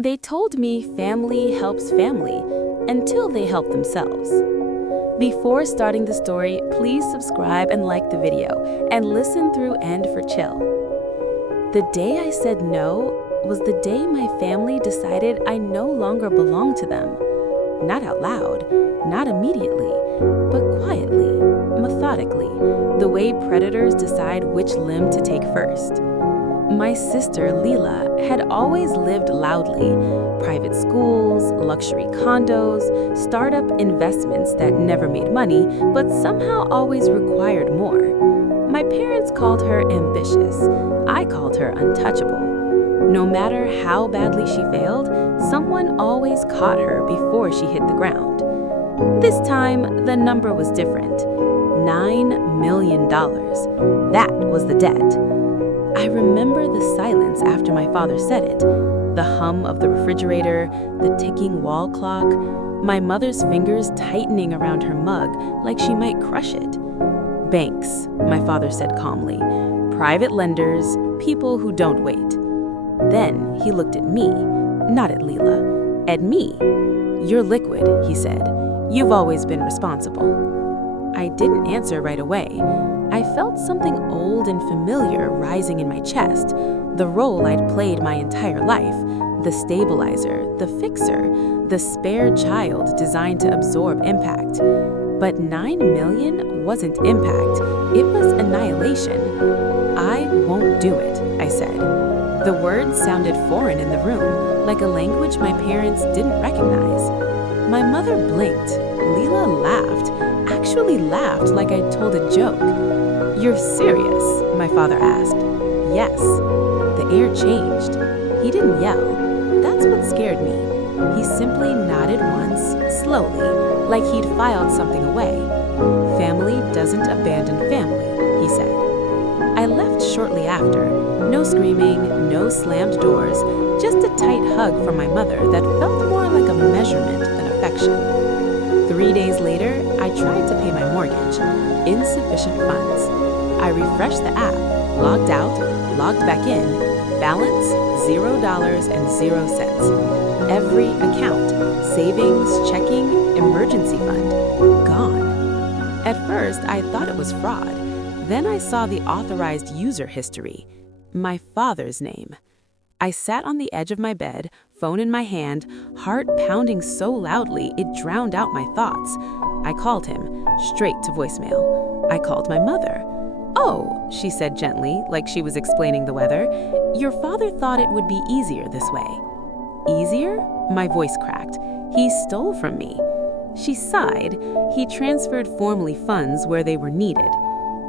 They told me family helps family until they help themselves. Before starting the story, please subscribe and like the video and listen through end for chill. The day I said no was the day my family decided I no longer belonged to them. Not out loud, not immediately, but quietly, methodically, the way predators decide which limb to take first. My sister, Leela, had always lived loudly. Private schools, luxury condos, startup investments that never made money, but somehow always required more. My parents called her ambitious. I called her untouchable. No matter how badly she failed, someone always caught her before she hit the ground. This time, the number was different. $9 million. That was the debt. I remember the silence after my father said it, the hum of the refrigerator, the ticking wall clock, my mother's fingers tightening around her mug like she might crush it. Banks, my father said calmly, private lenders, people who don't wait. Then he looked at me, not at Leela, at me. You're liquid, he said. You've always been responsible. I didn't answer right away. I felt something old and familiar rising in my chest, the role I'd played my entire life, the stabilizer, the fixer, the spare child designed to absorb impact. But $9 million wasn't impact, it was annihilation. I won't do it, I said. The words sounded foreign in the room, like a language my parents didn't recognize. My mother blinked. Leela laughed, actually laughed like I'd told a joke. You're serious? My father asked. Yes. The air changed. He didn't yell. That's what scared me. He simply nodded once, slowly, like he'd filed something away. Family doesn't abandon family, he said. I left shortly after. No screaming, no slammed doors, just a tight hug from my mother that felt more like a measurement than affection. 3 days later, I tried to pay my mortgage. Insufficient funds. I refreshed the app, logged out, logged back in, balance $0.00. Every account, savings, checking, emergency fund, gone. At first, I thought it was fraud. Then I saw the authorized user history, my father's name. I sat on the edge of my bed, phone in my hand, heart pounding so loudly it drowned out my thoughts. I called him, straight to voicemail. I called my mother. Oh, she said gently, like she was explaining the weather. Your father thought it would be easier this way. Easier? My voice cracked. He stole from me. She sighed. He transferred family funds where they were needed.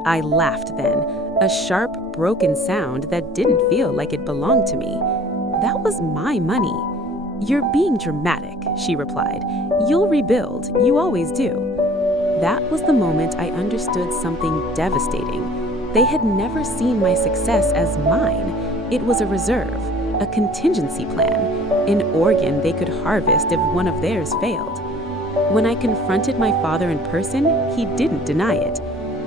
I laughed then, a sharp, broken sound that didn't feel like it belonged to me. That was my money. You're being dramatic, she replied. You'll rebuild, you always do. That was the moment I understood something devastating. They had never seen my success as mine. It was a reserve, a contingency plan, an organ they could harvest if one of theirs failed. When I confronted my father in person, he didn't deny it.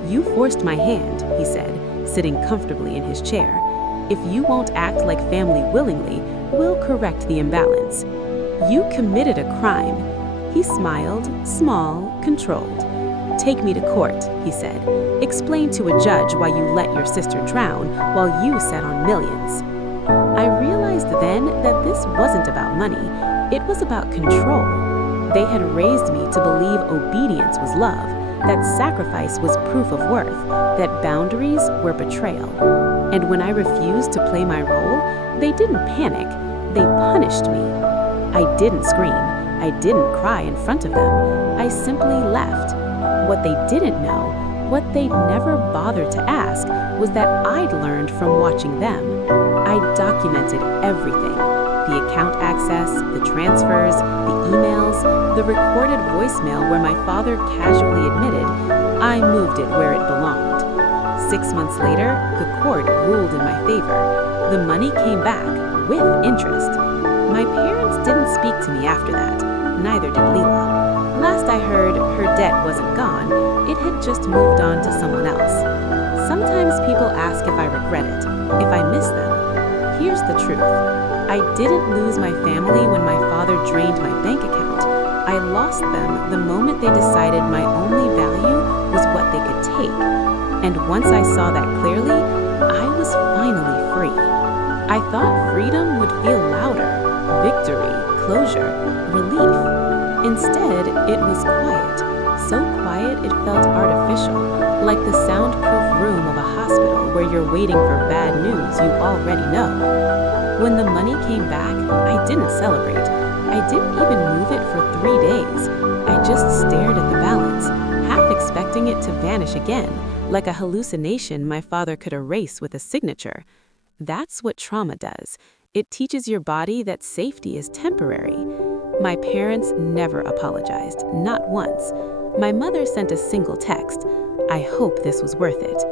You forced my hand, he said, sitting comfortably in his chair. If you won't act like family willingly, we'll correct the imbalance. You committed a crime. He smiled, small, controlled. Take me to court, he said. Explain to a judge why you let your sister drown while you sat on millions. I realized then that this wasn't about money. It was about control. They had raised me to believe obedience was love, that sacrifice was proof of worth, that boundaries were betrayal. And when I refused to play my role, they didn't panic, they punished me. I didn't scream, I didn't cry in front of them, I simply left. What they didn't know, what they'd never bothered to ask, was that I'd learned from watching them. I documented everything. The account access, the transfers, the emails, the recorded voicemail where my father casually admitted, I moved it where it belonged. 6 months later, the court ruled in my favor. The money came back, with interest. My parents didn't speak to me after that, neither did Leela. Last I heard, her debt wasn't gone, it had just moved on to someone else. Sometimes people ask if I regret it, if I miss them. Here's the truth. I didn't lose my family when my father drained my bank account. I lost them the moment they decided my only value was what they could take. And once I saw that clearly, I was finally free. I thought freedom would feel louder, victory, closure, relief. Instead, it was quiet. So quiet it felt artificial, like the soundproof room of a hospital where you're waiting for bad news you already know. When the money came back, I didn't celebrate. I didn't even move it for 3 days. I just stared at the balance, half expecting it to vanish again, like a hallucination my father could erase with a signature. That's what trauma does. It teaches your body that safety is temporary. My parents never apologized, not once. My mother sent a single text. I hope this was worth it.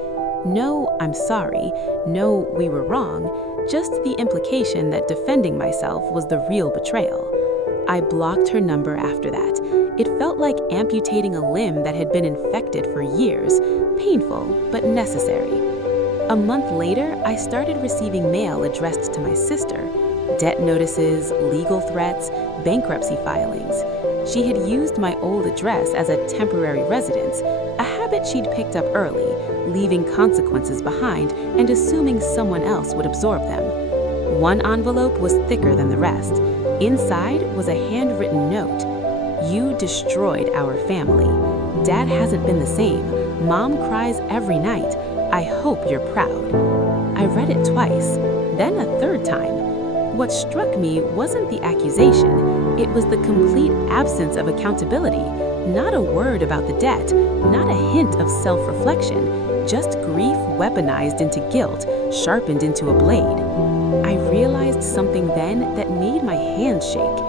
No, I'm sorry. No, we were wrong. Just the implication that defending myself was the real betrayal. I blocked her number after that. It felt like amputating a limb that had been infected for years. Painful, but necessary. A month later, I started receiving mail addressed to my sister. Debt notices, legal threats, bankruptcy filings. She had used my old address as a temporary residence, a habit she'd picked up early, leaving consequences behind and assuming someone else would absorb them. One envelope was thicker than the rest. Inside was a handwritten note. You destroyed our family. Dad hasn't been the same. Mom cries every night. I hope you're proud. I read it twice, then a third time. What struck me wasn't the accusation. It was the complete absence of accountability. Not a word about the debt, not a hint of self-reflection, just grief weaponized into guilt, sharpened into a blade. I realized something then that made my hands shake.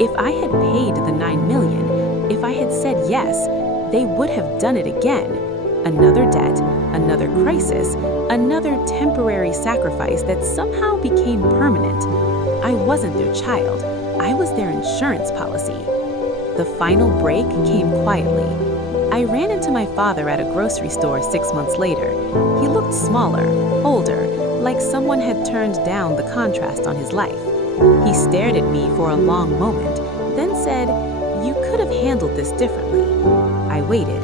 If I had paid the $9 million, if I had said yes, they would have done it again. Another debt, another crisis, another temporary sacrifice that somehow became permanent. I wasn't their child. I was their insurance policy. The final break came quietly. I ran into my father at a grocery store 6 months later. He looked smaller, older, like someone had turned down the contrast on his life. He stared at me for a long moment, then said, "You could have handled this differently." I waited.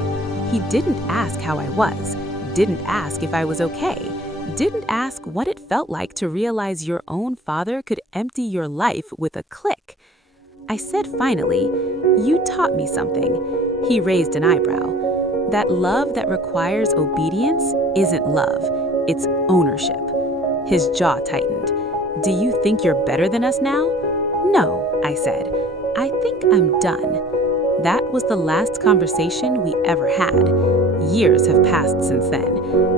He didn't ask how I was, didn't ask if I was okay, didn't ask what it felt like to realize your own father could empty your life with a click. I said finally, "You taught me something." He raised an eyebrow. That love that requires obedience isn't love, it's ownership. His jaw tightened. "Do you think you're better than us now?" "No," I said. "I think I'm done." That was the last conversation we ever had. Years have passed since then.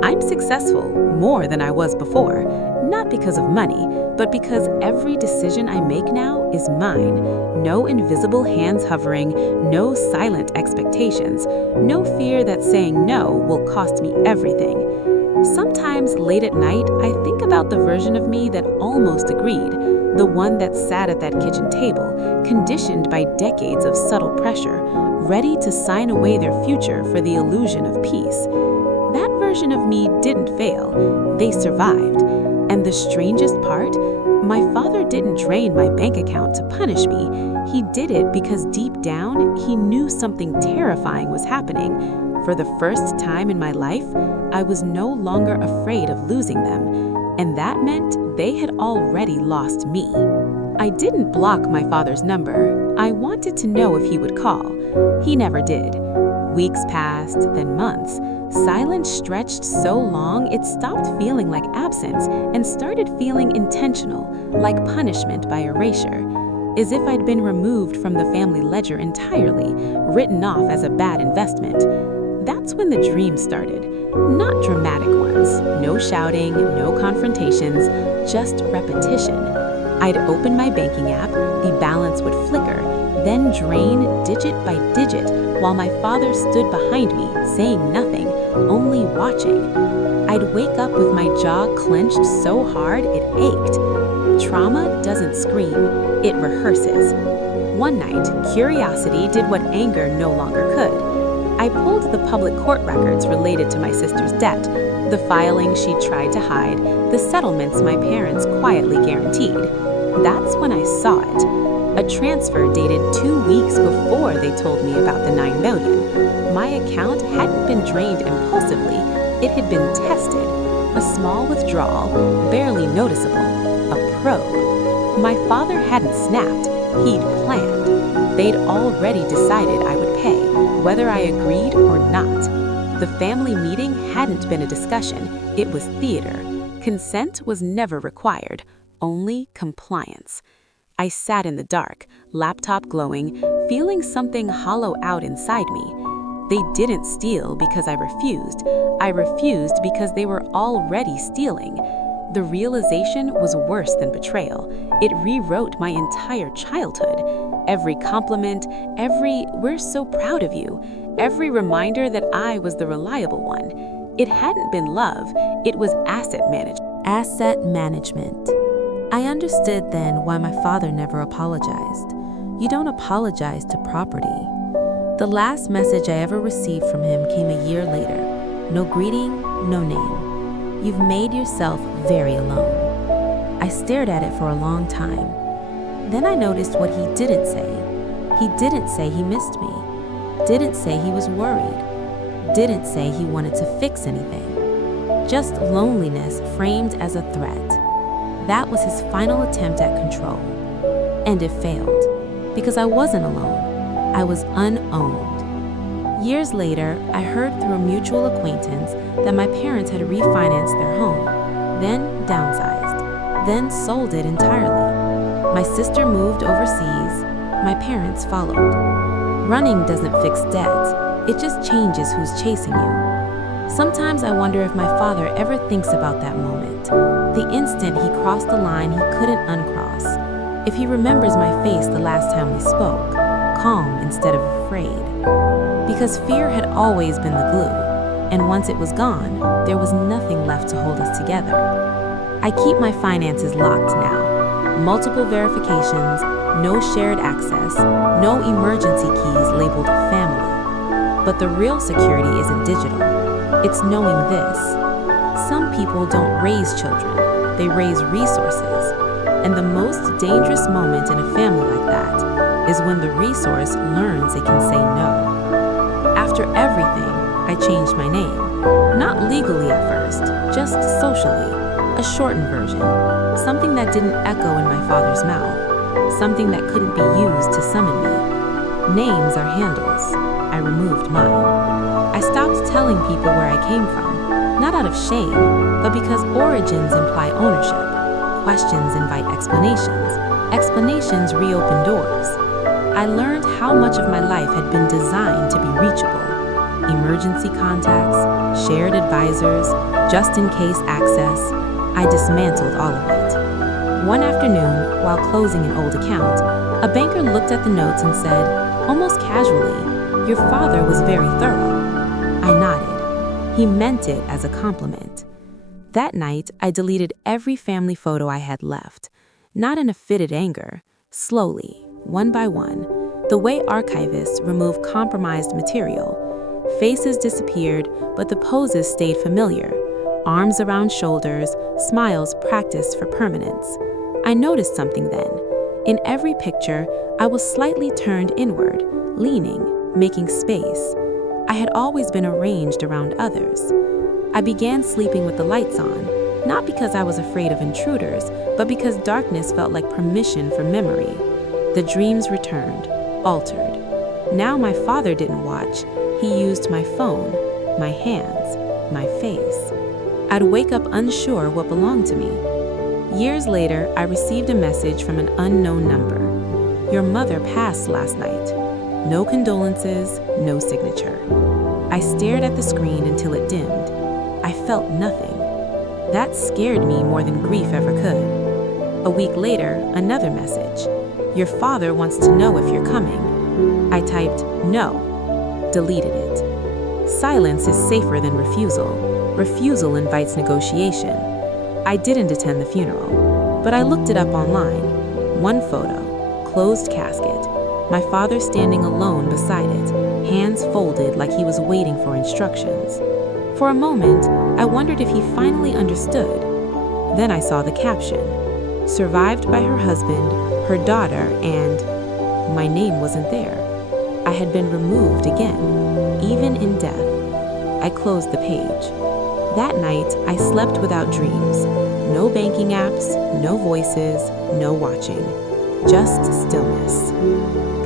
I'm successful, more than I was before, not because of money, but because every decision I make now is mine. No invisible hands hovering, no silent expectations, no fear that saying no will cost me everything. Sometimes late at night, I think about the version of me that almost agreed, the one that sat at that kitchen table, conditioned by decades of subtle pressure, ready to sign away their future for the illusion of peace. That version of me didn't fail. They survived. And the strangest part, my father didn't drain my bank account to punish me. He did it because deep down, he knew something terrifying was happening. For the first time in my life, I was no longer afraid of losing them, and that meant they had already lost me. I didn't block my father's number. I wanted to know if he would call. He never did. Weeks passed, then months. Silence stretched so long it stopped feeling like absence and started feeling intentional, like punishment by erasure. As if I'd been removed from the family ledger entirely, written off as a bad investment. That's when the dreams started. Not dramatic ones, no shouting, no confrontations, just repetition. I'd open my banking app, the balance would flicker, then drain digit by digit while my father stood behind me, saying nothing, only watching. I'd wake up with my jaw clenched so hard it ached. Trauma doesn't scream, it rehearses. One night, curiosity did what anger no longer could. I pulled the public court records related to my sister's debt, the filings she tried to hide, the settlements my parents quietly guaranteed. That's when I saw it. A transfer dated 2 weeks before they told me about the $9 million. My account hadn't been drained impulsively, it had been tested. A small withdrawal, barely noticeable, a probe. My father hadn't snapped, he'd planned. They'd already decided I would pay, whether I agreed or not. The family meeting hadn't been a discussion, it was theater. Consent was never required, only compliance. I sat in the dark, laptop glowing, feeling something hollow out inside me. They didn't steal because I refused. I refused because they were already stealing. The realization was worse than betrayal. It rewrote my entire childhood. Every compliment, every "we're so proud of you," every reminder that I was the reliable one. It hadn't been love, it was asset management. Asset management. I understood then why my father never apologized. You don't apologize to property. The last message I ever received from him came a year later. No greeting, no name. You've made yourself very alone. I stared at it for a long time. Then I noticed what he didn't say. He didn't say he missed me. Didn't say he was worried. Didn't say he wanted to fix anything. Just loneliness framed as a threat. That was his final attempt at control. And it failed, because I wasn't alone. I was unowned. Years later, I heard through a mutual acquaintance that my parents had refinanced their home, then downsized, then sold it entirely. My sister moved overseas, my parents followed. Running doesn't fix debt, it just changes who's chasing you. Sometimes I wonder if my father ever thinks about that moment, the instant he crossed the line he couldn't uncross. If he remembers my face the last time we spoke, calm instead of afraid. Because fear had always been the glue, and once it was gone, there was nothing left to hold us together. I keep my finances locked now. Multiple verifications, no shared access, no emergency keys labeled family. But the real security isn't digital. It's knowing this. Some people don't raise children, they raise resources. And the most dangerous moment in a family like that is when the resource learns it can say no. After everything, I changed my name. Not legally at first, just socially. A shortened version. Something that didn't echo in my father's mouth. Something that couldn't be used to summon me. Names are handles. I removed mine. I stopped telling people where I came from, not out of shame, but because origins imply ownership. Questions invite explanations. Explanations reopen doors. I learned how much of my life had been designed to be reachable. Emergency contacts, shared advisors, just-in-case access. I dismantled all of it. One afternoon, while closing an old account, a banker looked at the notes and said, almost casually, "Your father was very thorough." I nodded. He meant it as a compliment. That night, I deleted every family photo I had left, not in a fitted anger, slowly, one by one, the way archivists remove compromised material. Faces disappeared, but the poses stayed familiar. Arms around shoulders, smiles practiced for permanence. I noticed something then. In every picture, I was slightly turned inward, leaning, making space. I had always been arranged around others. I began sleeping with the lights on, not because I was afraid of intruders, but because darkness felt like permission for memory. The dreams returned, altered. Now my father didn't watch. He used my phone, my hands, my face. I'd wake up unsure what belonged to me. Years later, I received a message from an unknown number. "Your mother passed last night." No condolences, no signature. I stared at the screen until it dimmed. I felt nothing. That scared me more than grief ever could. A week later, another message. "Your father wants to know if you're coming." I typed, "No," deleted it. Silence is safer than refusal. Refusal invites negotiation. I didn't attend the funeral, but I looked it up online. One photo, closed casket, my father standing alone beside it, hands folded like he was waiting for instructions. For a moment, I wondered if he finally understood. Then I saw the caption, survived by her husband, her daughter, and my name wasn't there. I had been removed again, even in death. I closed the page. That night, I slept without dreams. No banking apps, no voices, no watching. Just stillness.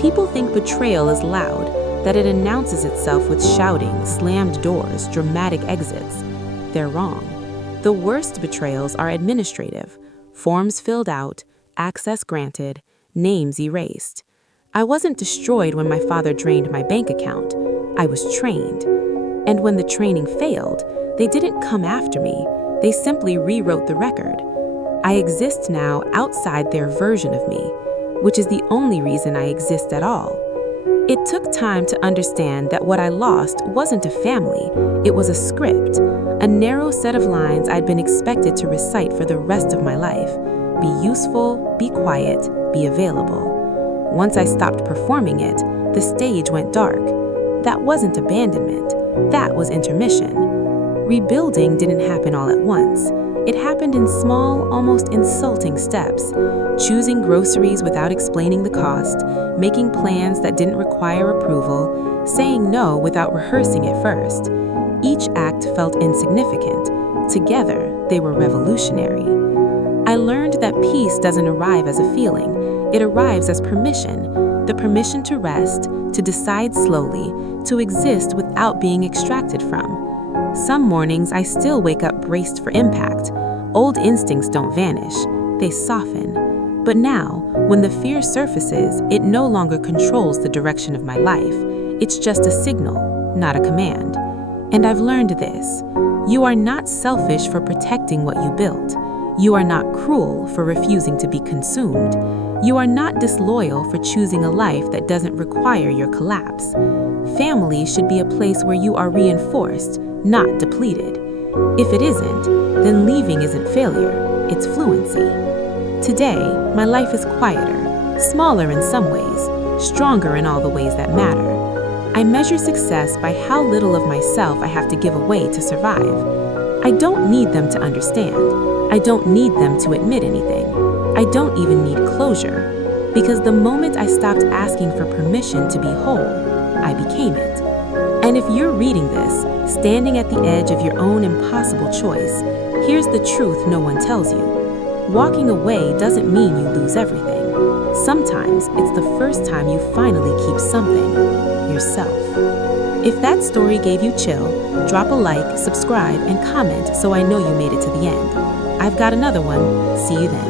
People think betrayal is loud, that it announces itself with shouting, slammed doors, dramatic exits. They're wrong. The worst betrayals are administrative. Forms filled out, access granted, names erased. I wasn't destroyed when my father drained my bank account. I was trained. And when the training failed, they didn't come after me. They simply rewrote the record. I exist now outside their version of me, which is the only reason I exist at all. It took time to understand that what I lost wasn't a family, it was a script, a narrow set of lines I'd been expected to recite for the rest of my life. Be useful, be quiet, be available. Once I stopped performing it, the stage went dark. That wasn't abandonment, that was intermission. Rebuilding didn't happen all at once. It happened in small, almost insulting steps. Choosing groceries without explaining the cost, making plans that didn't require approval, saying no without rehearsing it first. Each act felt insignificant. Together, they were revolutionary. I learned that peace doesn't arrive as a feeling. It arrives as permission. The permission to rest, to decide slowly, to exist without being extracted from. Some mornings I still wake up braced for impact. Old instincts don't vanish, they soften. But now, when the fear surfaces, it no longer controls the direction of my life. It's just a signal, not a command. And I've learned this. You are not selfish for protecting what you built. You are not cruel for refusing to be consumed. You are not disloyal for choosing a life that doesn't require your collapse. Family should be a place where you are reinforced, not depleted. If it isn't, then leaving isn't failure, it's fluency. Today, my life is quieter, smaller in some ways, stronger in all the ways that matter. I measure success by how little of myself I have to give away to survive. I don't need them to understand. I don't need them to admit anything. I don't even need closure. Because the moment I stopped asking for permission to be whole, I became it. And if you're reading this, standing at the edge of your own impossible choice, here's the truth no one tells you. Walking away doesn't mean you lose everything. Sometimes it's the first time you finally keep something, yourself. If that story gave you chill, drop a like, subscribe, and comment so I know you made it to the end. I've got another one. See you then.